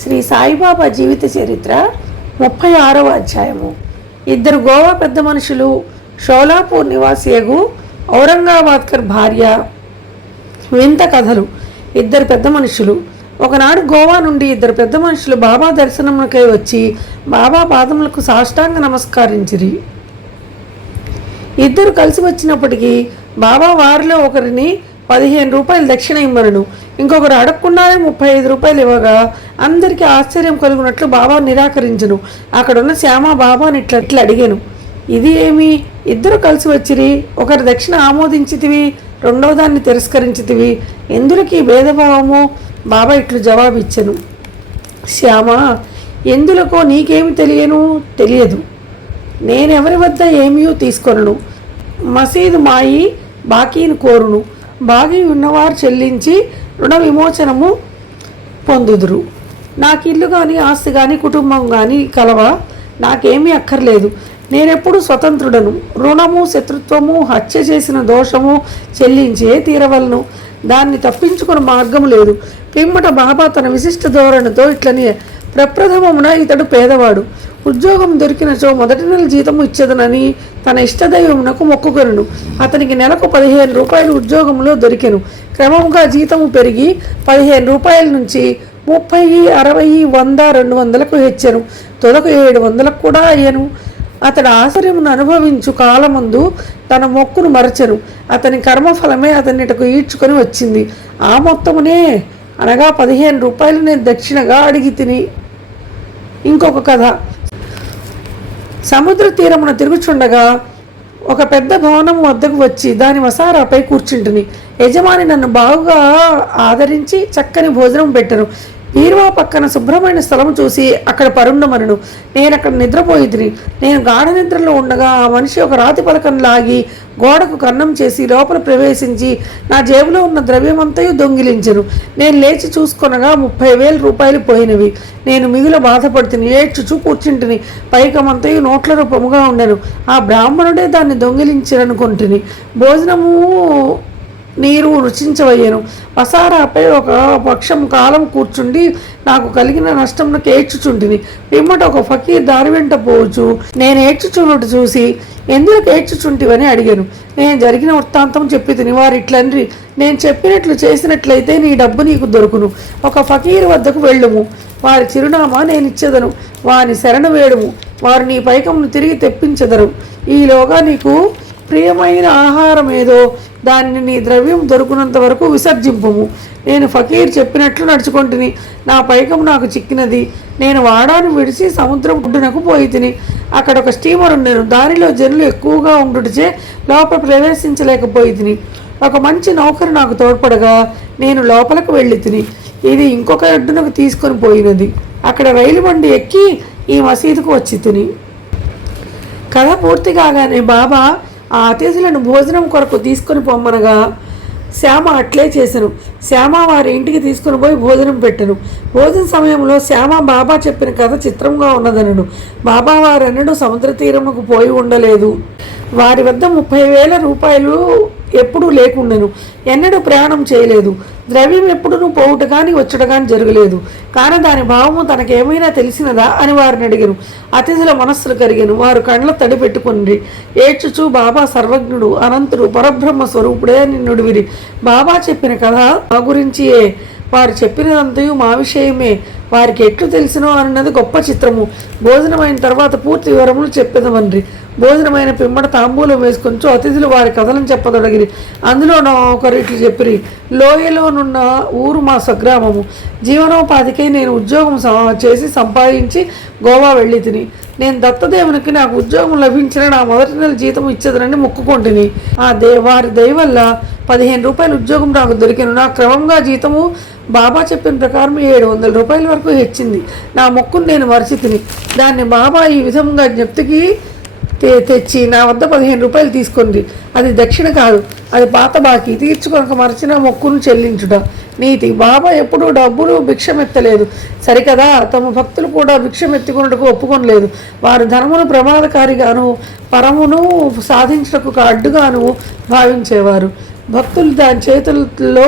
శ్రీ సాయిబాబా జీవిత చరిత్ర ముప్పై ఆరవ అధ్యాయము. ఇద్దరు గోవా పెద్ద మనుషులు షోలాపూర్ నివాసియగు ఔరంగాబాద్కర్ భార్య వింత కథలు. ఇద్దరు పెద్ద మనుషులు. ఒకనాడు గోవా నుండి ఇద్దరు పెద్ద మనుషులు బాబా దర్శనమునకై వచ్చి బాబా పాదములకు సాష్టాంగ నమస్కరించిరి. ఇద్దరు కలిసి వచ్చినప్పటికీ బాబా వారిలో ఒకరిని పదిహేను రూపాయలు దక్షిణ ఇమ్మరును. ఇంకొకరు అడగకుండానే ముప్పై ఐదు రూపాయలు ఇవ్వగా అందరికీ ఆశ్చర్యం కలుగునట్లు బాబా నిరాకరించను. అక్కడున్న శ్యామ బాబాని ఇట్లా ఇట్లా అడిగాను. ఇది ఏమి? ఇద్దరు కలిసి వచ్చిరి. ఒకరి దక్షిణ ఆమోదించితివి రెండవ దాన్ని తిరస్కరించితివి. ఎందులకి భేదభావము? బాబా ఇట్లు జవాబిచ్చను. శ్యామ ఎందులకో నీకేమి తెలియను? తెలియదు. నేనెవరి వద్ద ఏమీ తీసుకొనను. మసీదు మాయి బాకీని కోరును. బాకీ ఉన్నవారు చెల్లించి రుణ విమోచనము పొందుదురు. నాకు ఇల్లు కానీ ఆస్తి కానీ కుటుంబం కానీ కలవ? నాకేమీ అక్కర్లేదు. నేనెప్పుడు స్వతంత్రుడను. రుణము శత్రుత్వము హత్య చేసిన దోషము చెల్లించే తీరవలను. దాన్ని తప్పించుకున్న మార్గం లేదు. పిమ్మట బాబా తన విశిష్ట ధోరణితో ఇట్లని ప్రప్రథమమున ఇతడు పేదవాడు. ఉద్యోగం దొరికినచో మొదటి నెల జీతము ఇచ్చేదనని తన ఇష్టదైవమునకు మొక్కుకొనును. అతనికి నెలకు పదిహేను రూపాయలు ఉద్యోగంలో దొరికెను. క్రమంగా జీతము పెరిగి పదిహేను రూపాయల నుంచి ముప్పై అరవై వంద రెండు వందలకు హెచ్చెను. తొలకు ఏడు వందలకు కూడా అయ్యను. అతడు ఆశ్చర్యమును అనుభవించు కాలమందు తన మొక్కును మరచెను. అతని కర్మఫలమే అతనిటకు ఈడ్చుకొని వచ్చింది. ఆ మొత్తమునే అనగా పదిహేను రూపాయలు నేను దక్షిణగా అడిగి తిని. ఇంకొక కథ. సముద్ర తీరమున తిరుగుచుండగా ఒక పెద్ద భవనం వద్దకు వచ్చి దాని వసారాపై కూర్చుంటుని. యజమాని నన్ను బాగుగా ఆదరించి చక్కని భోజనం పెట్టను. బీరువా పక్కన శుభ్రమైన స్థలం చూసి అక్కడ పరుండమనను. నేను అక్కడ నిద్రపోయిదిని నేను గాఢ నిద్రలో ఉండగా ఆ మనిషి ఒక రాతి పలకం లాగి గోడకు కన్నం చేసి లోపల ప్రవేశించి నా జేబులో ఉన్న ద్రవ్యమంతయు దొంగిలించను. నేను లేచి చూసుకొనగా ముప్పై వేల రూపాయలు పోయినవి. నేను మిగుల బాధపడుతుని ఏడ్చుచు కూర్చుంటిని పైకమంతయు నోట్ల రూపముగా ఉండను. ఆ బ్రాహ్మణుడే దాన్ని దొంగిలించరనుకుంటుని. భోజనము నీరు రుచించవయ్యను. వసారాపై ఒక పక్షం కాలం కూర్చుండి నాకు కలిగిన నష్టంను ఏడ్చుచుంటిని పిమ్మట ఒక ఫకీర్ దారి వెంట పోవచ్చు. నేను ఏడ్చుచున్నట్టు చూసి ఎందుకు ఏడ్చుచుంటివని అడిగాను. నేను జరిగిన వృత్తాంతం చెప్పి తిని వారు ఇట్లండ్రి నేను చెప్పినట్లు చేసినట్లయితే నీ డబ్బు నీకు దొరుకును. ఒక ఫకీర్ వద్దకు వెళ్ళుము. వారి చిరునామా నేను ఇచ్చేదను. వాని శరణ వేడుము. వారు నీ పైకమును తిరిగి తెప్పించెదరు. ఈలోగా నీకు ప్రియమైన ఆహారం ఏదో దాన్ని నీ ద్రవ్యం దొరికినంత వరకు విసర్జింపము. నేను ఫకీర్ చెప్పినట్లు నడుచుకుంటుని. నా పైకం నాకు చిక్కినది. నేను వాడాను విడిచి సముద్రం ఒడ్డునకు పోయి తిని. అక్కడ ఒక స్టీమర్ ఉండేను దారిలో జనులు ఎక్కువగా ఉండుటచే లోపల ప్రవేశించలేకపోయి తిని. ఒక మంచి నౌకరు నాకు తోడ్పడగా నేను లోపలికి వెళ్ళి తిని. ఇది ఇంకొక ఒడ్డునకు తీసుకొని పోయినది. అక్కడ రైలు బండి ఎక్కి ఈ మసీదుకు వచ్చి తిని. కథ పూర్తి కాగానే బాబా ఆ అతిథులను భోజనం కొరకు తీసుకొని పొమ్మనగా శ్యామ అట్లే చేశాను శ్యామ వారి ఇంటికి తీసుకుని పోయి భోజనం పెట్టను. భోజన సమయంలో శ్యామ బాబా చెప్పిన కథ చిత్రంగా ఉన్నదనను. బాబా వారన్నడు సముద్ర తీరముకు పోయి ఉండలేదు. వారి వద్ద ముప్పై వేల రూపాయలు ఎప్పుడూ లేకుండెను. ఎన్నడూ ప్రయాణం చేయలేదు. ద్రవ్యం ఎప్పుడునూ పోవుట కానీ వచ్చుట కానీ జరగలేదు. కానీ దాని భావము తనకేమైనా తెలిసినదా? అని వారిని అడిగాను. అతిథుల మనస్సులు కరిగాను. వారు కండ్ల తడి పెట్టుకుని ఏడ్చుచు బాబా సర్వజ్ఞుడు అనంతుడు పరబ్రహ్మ స్వరూపుడే అని నుడివిరి బాబా చెప్పిన కథ మా గురించియే. వారు చెప్పినదంతయు మా విషయమే. వారికి ఎట్లు తెలిసినో అన్నది గొప్ప చిత్రము. భోజనమైన తర్వాత పూర్తి వివరములు చెప్పేదమండ్రి. భోజనమైన పిమ్మట తాంబూలం వేసుకొంచు అతిథులు వారి కథలను చెప్పదొడగిరి అందులో నా ఒకరు ఇట్లు చెప్పిరి లోయలోనున్న ఊరు మా స్వగ్రామము. జీవనోపాధికై నేను ఉద్యోగం చేసి సంపాదించి గోవా వెళ్ళి తిని. నేను దత్తదేవునికి నాకు ఉద్యోగం లభించిన నా మొదటి నెల జీతం ఇచ్చేదనని మొక్కుకుంటుని. ఆ దే వారి దయవల్ల పదిహేను రూపాయల ఉద్యోగం నాకు దొరికిన. నా క్రమంగా జీతము బాబా చెప్పిన ప్రకారం ఏడు వందల రూపాయల వరకు హెచ్చింది. నా మొక్కును నేను మరిచి తిని. దాన్ని బాబా ఈ విధంగా జ్ఞప్తికి తెచ్చి నా వద్ద పదిహేను రూపాయలు తీసుకుంది. అది దక్షిణ కాదు. అది పాత బాకీ. తీర్చుకొనక మరచిన మొక్కును చెల్లించుట. నీతి. బాబా ఎప్పుడూ డబ్బులు భిక్షమెత్తలేదు. సరికదా? తమ భక్తులు కూడా భిక్షమెత్తుకున్నట్టుకు ఒప్పుకొనలేదు. వారు ధర్మను ప్రమాదకారిగాను పరమును సాధించుటకు ఒక అడ్డుగాను భావించేవారు. భక్తులు దాని చేతుల్లో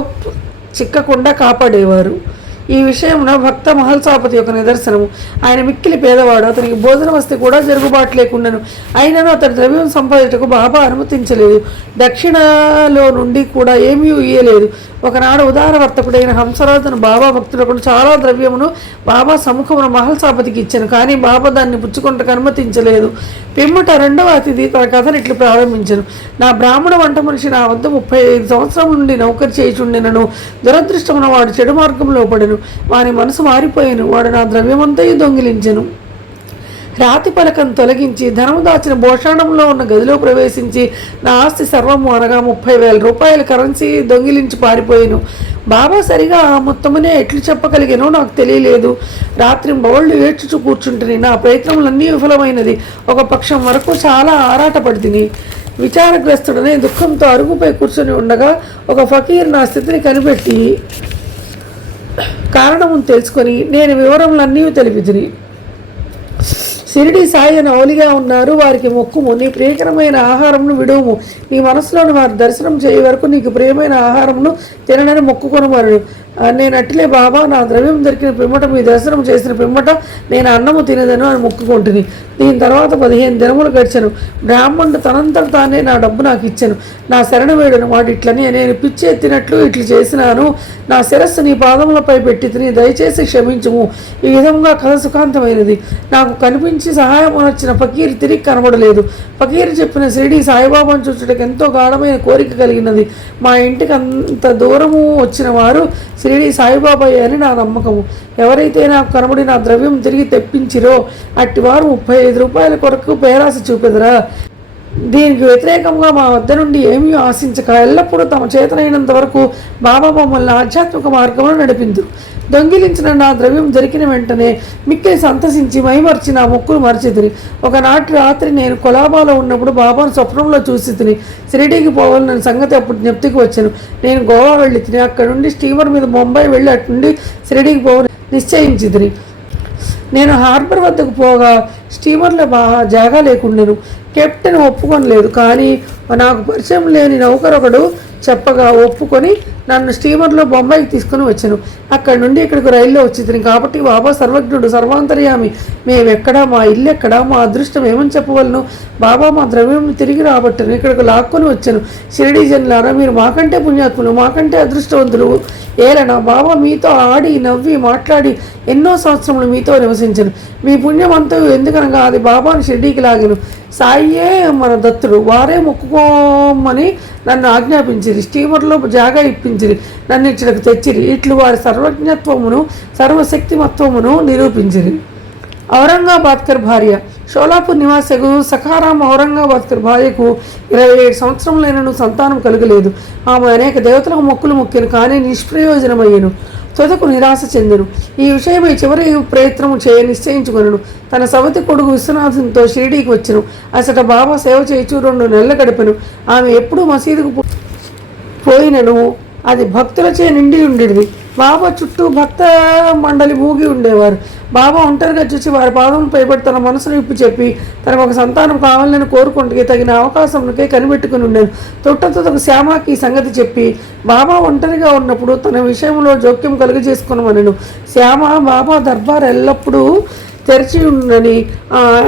చిక్కకుండా కాపాడేవారు. ఈ విషయంలో భక్త మహల్సాపతి యొక్క నిదర్శనము. ఆయన మిక్కిలి పేదవాడు అతనికి భోజన వస్తే కూడా జరుగుబాటు లేకుండాను. అయినను అతని ద్రవ్యం సంపాదించకు బాబా అనుమతించలేదు. దక్షిణలో నుండి కూడా ఏమీ ఇయ్యలేదు ఒకనాడు ఉదార వర్తకుడైన హంసరాజును బాబా భక్తులకు చాలా ద్రవ్యమును బాబా సముఖమున మహల్సాపతికి ఇచ్చాను. కానీ బాబా దాన్ని పుచ్చుకుంటకు అనుమతించలేదు. పిమ్మట రెండవ అతిథి తన కథను ఇట్లు ప్రారంభించను. నా బ్రాహ్మణ వంట మనిషి నా వద్ద ముప్పై ఐదు సంవత్సరం నుండి నౌకరి చేయుచుండినను. దురదృష్టమున వాడు చెడు మార్గంలో పడను. వాని మనసు మారిపోయాను వాడు నా ద్రవ్యమంతయు దొంగిలించెను. రాతి పలకం తొలగించి ధనము దాచిన భోషాణంలో ఉన్న గదిలో ప్రవేశించి నా ఆస్తి సర్వము అనగా ముప్పై వేల రూపాయల కరెన్సీ దొంగిలించి పారిపోయాను. బాబా సరిగా ఆ మొత్తమునే ఎట్లు చెప్పగలిగానో నాకు తెలియలేదు. రాత్రి బవళ్ళు ఏడ్చుచు కూర్చుంటుని. నా ప్రయత్నములన్నీ విఫలమైనది. ఒక పక్షం వరకు చాలా ఆరాటపడితిని. విచారగ్రస్తుడనే దుఃఖంతో అరుగుపై కూర్చొని ఉండగా ఒక ఫకీర్ నా స్థితిని కనిపెట్టి కారణమును తెలుసుకొని నేను వివరములన్నీ తెలిపితిని. షిరిడి సాయి అని అవులిగా ఉన్నారు. వారికి మొక్కుము. నీ ప్రియకరమైన ఆహారంను విడువుము. నీ మనసులోని వారి దర్శనం చేయ వరకు నీకు ప్రియమైన ఆహారంను తినడని మొక్కుకొనమరుడు. నేను అట్లే బాబా నా ద్రవ్యం దొరికిన పిమ్మట మీ దర్శనం చేసిన పిమ్మట నేను అన్నము తినదను అని మొక్కుకుంటుని. దీని తర్వాత పదిహేను దినములు గడిచాను. బ్రాహ్మణుడు తనంతట తానే నా డబ్బు నాకు ఇచ్చాను. నా శరణ వేడను వాడు ఇట్లని నేను పిచ్చి ఎత్తినట్లు ఇట్లు చేసినాను. నా శిరస్సు నీ పాదములపై పెట్టి తిని దయచేసి క్షమించుము. ఈ విధంగా కథ సుఖాంతమైనది. నాకు కనిపించి సహాయం వచ్చిన ఫకీర్ తిరిగి కనబడలేదు. ఫకీర్ చెప్పిన షిరిడి సాయిబాబాను చూచుటకు ఎంతో గాఢమైన కోరిక కలిగినది. మా ఇంటికి అంత దూరము వచ్చిన వారు షిరిడి సాయిబాబాయే అని నా నమ్మకము. ఎవరైతే నాకు కనబడి నా ద్రవ్యం తిరిగి తెప్పించిరో అట్టివారు ముప్పై ఐదు రూపాయల కొరకు పేరాస చూపెదరా. దీనికి వ్యతిరేకంగా మా వద్ద నుండి ఏమీ ఆశించక ఎల్లప్పుడూ తమ చేతనైనంత వరకు బాబా మమ్మల్ని ఆధ్యాత్మిక మార్గంలో నడిపిందురు. దొంగిలించిన నా ద్రవ్యం దొరికిన వెంటనే మిక్కిలి సంతసించి మైమర్చి నా మొక్కులు మరచితిని ఒకనాటి రాత్రి నేను కొలాబాలో ఉన్నప్పుడు బాబాను స్వప్నంలో చూసి తిని షిరిడీకి పోవాలని సంగతి అప్పుడు జ్ఞప్తికి వచ్చాను. నేను గోవా వెళ్ళి తిని అక్కడ నుండి స్టీమర్ మీద ముంబై వెళ్ళి అటు నుండి షిరిడీకి పోవని నిశ్చయించి నేను హార్బర్ వద్దకు పోగా స్టీమర్లో బాగా జాగా లేకుండాను. కెప్టెన్ ఒప్పుకొనలేదు కానీ నాకు పరిచయం లేని నౌకరొకడు చెప్పగా ఒప్పుకొని నన్ను స్టీమర్లో బొంబాయికి తీసుకుని వచ్చాను. అక్కడ నుండి ఇక్కడికి రైల్లో వచ్చింది కాబట్టి బాబా సర్వజ్ఞుడు సర్వాంతర్యామి. మేమెక్కడా మా ఇల్లు ఎక్కడా మా అదృష్టం ఏమని చెప్పవలను? బాబా మా ద్రవ్యం తిరిగి రాబట్టను. ఇక్కడికి లాక్కొని వచ్చాను. షిరిడీ జన్లారా మీరు మాకంటే పుణ్యాత్ములు మాకంటే అదృష్టవంతులు. ఏలనా? బాబా మీతో ఆడి నవ్వి మాట్లాడి ఎన్నో సంవత్సరములు మీతో నివసించను. మీ పుణ్యం అంతా ఎందుకనగా అది బాబాను షెడ్డీకి లాగిను. సాయియే మన దత్తుడు వారే మొక్కుకోమని నన్ను ఆజ్ఞాపించిరి. స్టీమర్లో జాగా ఇప్పించిరి నన్ను ఇచ్చటకు తెచ్చిరి. ఇట్లు వారి సర్వజ్ఞత్వమును సర్వశక్తిమత్వమును నిరూపించిరి. ఔరంగాబాద్కర్ భార్య షోలాపూర్ నివాసకు సఖారాం ఔరంగాబాద్ భార్యకు ఇరవై ఏడు సంవత్సరములైనను సంతానం కలగలేదు. ఆమె అనేక దేవతలకు మొక్కులు మొక్కాను కానీ నిష్ప్రయోజనమయ్యను. తుదకు నిరాశ చెందెను. ఈ విషయమై చివరి ప్రయత్నము చేయ నిశ్చయించుకొనను. తన సవతి కొడుకు విశ్వనాథంతో షిరిడీకి వచ్చెను. అసట బాబా సేవ చేయించు రెండు నెలలు గడిపెను. ఆమె ఎప్పుడూ మసీదుకు పో- పోయినను. అది భక్తులచే నిండి ఉండేది బాబా చుట్టూ భక్త మండలి ఊగి ఉండేవారు. బాబా ఒంటరిగా చూసి వారి పాదం పైబడి తన మనసును ఇప్పి చెప్పి తనకు ఒక సంతానం కావాలని కోరుకుంటే తగిన అవకాశంకే కనిపెట్టుకుని ఉండేది. తొట్టతొదకు శ్యామకి ఈ సంగతి చెప్పి బాబా ఒంటరిగా ఉన్నప్పుడు తన విషయంలో జోక్యం కలుగజేసుకున్నామనను శ్యామ బాబా దర్బార్ ఎల్లప్పుడూ తెరిచి ఉందని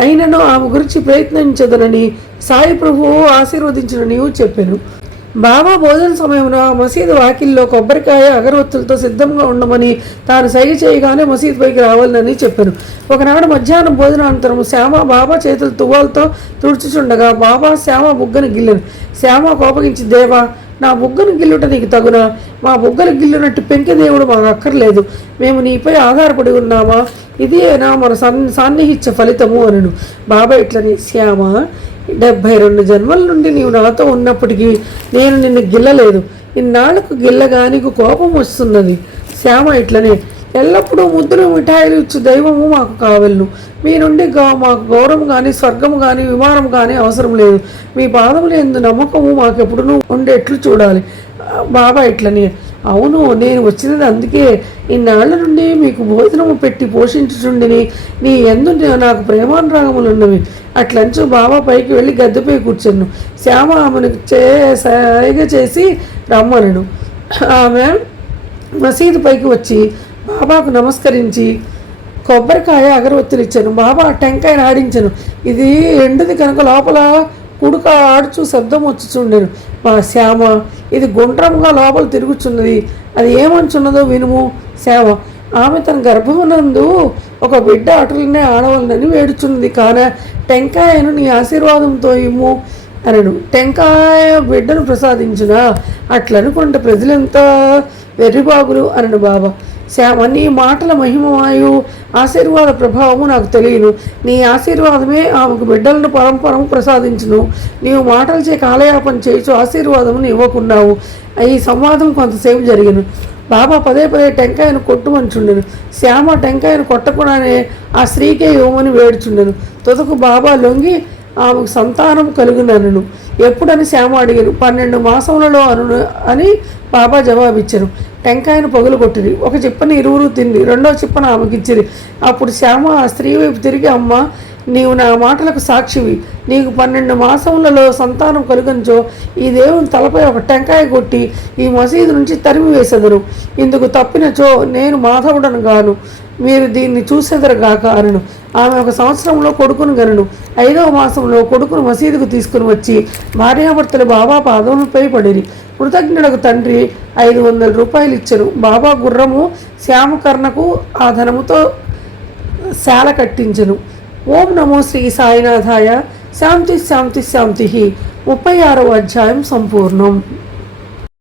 అయినను ఆమె గురించి ప్రయత్నించదనని సాయి ప్రభువు ఆశీర్వదించిన చెప్పాను. బాబా భోజన సమయంలో మసీదు వాకిల్లో కొబ్బరికాయ అగరవత్తులతో సిద్ధంగా ఉండమని తాను సైగ చేయగానే మసీదు పైకి రావాలని చెప్పాను. ఒకనాడు మధ్యాహ్నం భోజనానంతరం శ్యామ బాబా చేతులు తువ్వాలతో తుడుచుచుండగా బాబా శ్యామ బుగ్గను గిల్లెను. శ్యామ కోపగించి దేవా నా బుగ్గను గిల్లుట నీకు తగునా? మా బుగ్గలు గిల్లునట్టు పెంకదేవుడు మాకు అక్కర్లేదు మేము నీపై ఆధారపడి ఉన్నామా? ఇదేనా మన సన్ సాన్నిహిత్య ఫలితము అనను. బాబా ఇట్లని శ్యామ డెబ్భై రెండు జన్మల నుండి నీవు నాతో ఉన్నప్పటికీ నేను నిన్ను గిల్లలేదు. ఇన్నాళ్ళకు గిల్లగా నీకు కోపం వస్తున్నది. శ్యామ ఇట్లనే ఎల్లప్పుడూ ముద్దులు మిఠాయిలు ఇచ్చు దైవము మాకు కావలను మీ నుండి గా- మాకు గౌరవం కానీ స్వర్గం కానీ విమానం కానీ అవసరం లేదు. మీ పాదములు ఎందు నమ్మకము మాకెప్పుడునూ ఉండేట్లు చూడాలి. బాబా ఇట్లనే అవును నేను వచ్చినది అందుకే. ఇన్నాళ్ళ నుండి మీకు భోజనము పెట్టి పోషించుచుండిని. నీ ఎందు నాకు ప్రేమానురాగములున్నవి. అట్లంచు బాబా పైకి వెళ్ళి గద్దెపై కూర్చున్నాను శ్యామ ఆమెను చే చేసి రమ్మనను ఆమె మసీదు పైకి వచ్చి బాబాకు నమస్కరించి కొబ్బరికాయ అగరవత్తులు ఇచ్చాను. బాబా టెంకాయను ఆడించాను. ఇది ఎండుది కనుక లోపల కుడుక ఆడుచు శబ్దం వచ్చుచుండెను. మా శ్యామ ఇది గుండ్రంగా లోపల తిరుగుచున్నది. అది ఏమంచున్నదో వినుము శ్యామ. ఆమె తన గర్భమునందు ఒక బిడ్డ అటులనే ఆడవలనని వేడుచున్నది. కాన టెంకాయను నీ ఆశీర్వాదంతో ఇమ్ము అనను. టెంకాయ బిడ్డను ప్రసాదించిన? అట్లనుకుంట ప్రజలంతా వెర్రిబాగులు అనను బాబా. శ్యామ నీ మాటల మహిమవాయు ఆశీర్వాద ప్రభావము నాకు తెలియను. నీ ఆశీర్వాదమే ఆమెకు బిడ్డలను పరంపరం ప్రసాదించును. నీవు మాటలు చే కాలయాపన చేయించు ఆశీర్వాదమును ఇవ్వకున్నావు. ఈ సంవాదం కొంతసేపు జరిగిను. బాబా పదే పదే టెంకాయను కొట్టుమనుచుండెను. శ్యామ టెంకాయను కొట్టకుండానే ఆ స్త్రీకే ఇవ్వమని వేడుచుండెను. తుదకు బాబా లొంగి ఆమెకు సంతానం కలుగునను ఎప్పుడని శ్యామ అడిగాను పన్నెండు మాసములలో అను అని బాబా జవాబిచ్చారు టెంకాయను పగులు కొట్టిరి ఒక చిప్పని ఇరువురు తింది. రెండో చిప్పను ఆమెకిచ్చిరి. అప్పుడు శ్యామ ఆ స్త్రీ వైపు తిరిగి అమ్మ నీవు నా మాటలకు సాక్షివి. నీకు పన్నెండు మాసములలో సంతానం కలుగంచో ఈ దేవుని తలపై ఒక టెంకాయ కొట్టి ఈ మసీదు నుంచి తరిమి వేసెదరు ఇందుకు తప్పినచో నేను మాధవుడను గాను. మీరు దీన్ని చూసెదరుగాక అనను. ఆమె ఒక సంవత్సరంలో కొడుకును గనను. ఐదవ మాసంలో కొడుకును మసీదుకు తీసుకుని వచ్చి భార్యాభర్తలు బాబా పాదములపై పడిరి కృతజ్ఞుడకు తండ్రి ఐదు వందల రూపాయలు ఇచ్చారు బాబా గుర్రము శ్యామకర్ణకు ఆ ధనముతో శాల కట్టించను. ఓం నమో శ్రీ సాయినాథాయ శాంతి శాంతి శాంతి ముప్పై ఆరవ అధ్యాయం సంపూర్ణం